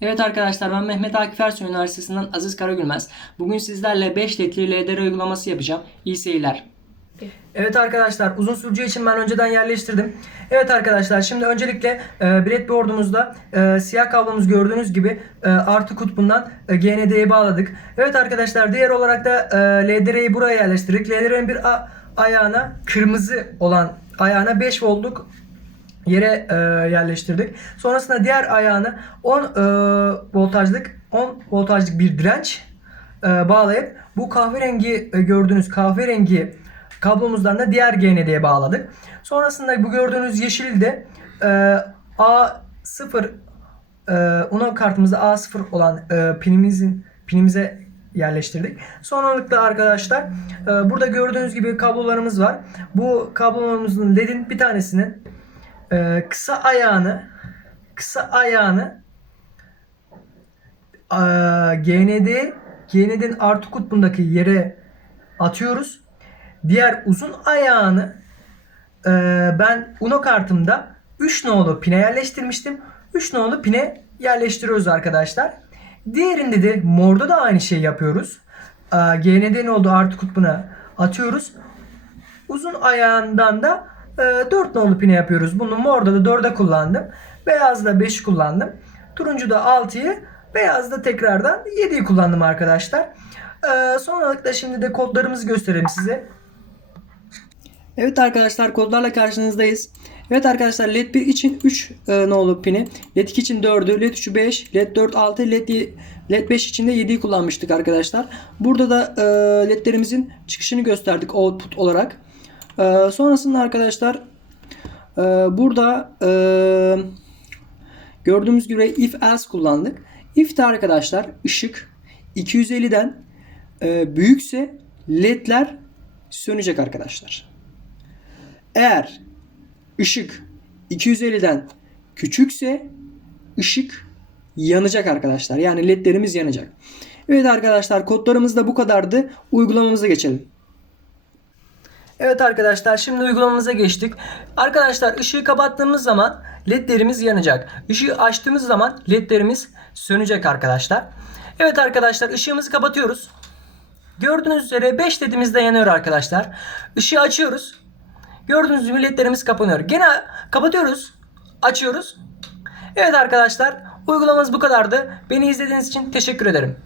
Evet arkadaşlar ben Mehmet Akif Ersoy Üniversitesi'nden Aziz Karagülmez. Bugün sizlerle 5 letli LDR uygulaması yapacağım. İyi seyirler. Evet arkadaşlar uzun sürücü için ben önceden yerleştirdim. Evet arkadaşlar şimdi öncelikle e, breadboard'umuzda e, siyah kablomuz gördüğünüz gibi e, artı kutbundan e, GND'ye bağladık. Evet arkadaşlar diğer olarak da e, LDR'yi buraya yerleştirdik. LDR'nin bir a- ayağına kırmızı olan ayağına 5 voltluk yere e, yerleştirdik. Sonrasında diğer ayağını 10 e, voltajlık 10 voltajlık bir direnç e, bağlayıp bu kahverengi e, gördüğünüz kahverengi kablomuzdan da diğer GND'ye bağladık. Sonrasında bu gördüğünüz yeşil de e, A0 e, Uno kartımızda A0 olan e, pinimizin pinimize yerleştirdik. Sonralıkla arkadaşlar e, burada gördüğünüz gibi kablolarımız var. Bu kablolarımızın LED'in bir tanesinin e, kısa ayağını kısa ayağını e, GND GND'nin artı kutbundaki yere atıyoruz. Diğer uzun ayağını e, ben Uno kartımda 3 nolu pine yerleştirmiştim. 3 nolu pine yerleştiriyoruz arkadaşlar. Diğerinde de morda da aynı şeyi yapıyoruz. E, GND'nin olduğu artı kutbuna atıyoruz. Uzun ayağından da 4 nolu pine yapıyoruz. Bunu morda da 4'e kullandım. Beyazda 5 kullandım. Turuncuda 6'yı, beyazda tekrardan 7'yi kullandım arkadaşlar. E, sonralıkla şimdi de kodlarımızı göstereyim size. Evet arkadaşlar kodlarla karşınızdayız. Evet arkadaşlar LED 1 için 3 e, nolu pini, LED 2 için 4'ü, LED 3'ü 5, LED 4 6, LED, LED 5 için de 7'yi kullanmıştık arkadaşlar. Burada da e, LED'lerimizin çıkışını gösterdik output olarak. E, sonrasında arkadaşlar e, burada e, gördüğümüz gibi if else kullandık. If de arkadaşlar ışık 250'den e, büyükse LED'ler sönecek arkadaşlar. Eğer ışık 250'den küçükse ışık yanacak arkadaşlar. Yani ledlerimiz yanacak. Evet arkadaşlar kodlarımız da bu kadardı. Uygulamamıza geçelim. Evet arkadaşlar şimdi uygulamamıza geçtik. Arkadaşlar ışığı kapattığımız zaman ledlerimiz yanacak. Işığı açtığımız zaman ledlerimiz sönecek arkadaşlar. Evet arkadaşlar ışığımızı kapatıyoruz. Gördüğünüz üzere 5 ledimiz de yanıyor arkadaşlar. Işığı açıyoruz. Gördüğünüz gibi ledlerimiz kapanıyor. Gene kapatıyoruz. Açıyoruz. Evet arkadaşlar uygulamamız bu kadardı. Beni izlediğiniz için teşekkür ederim.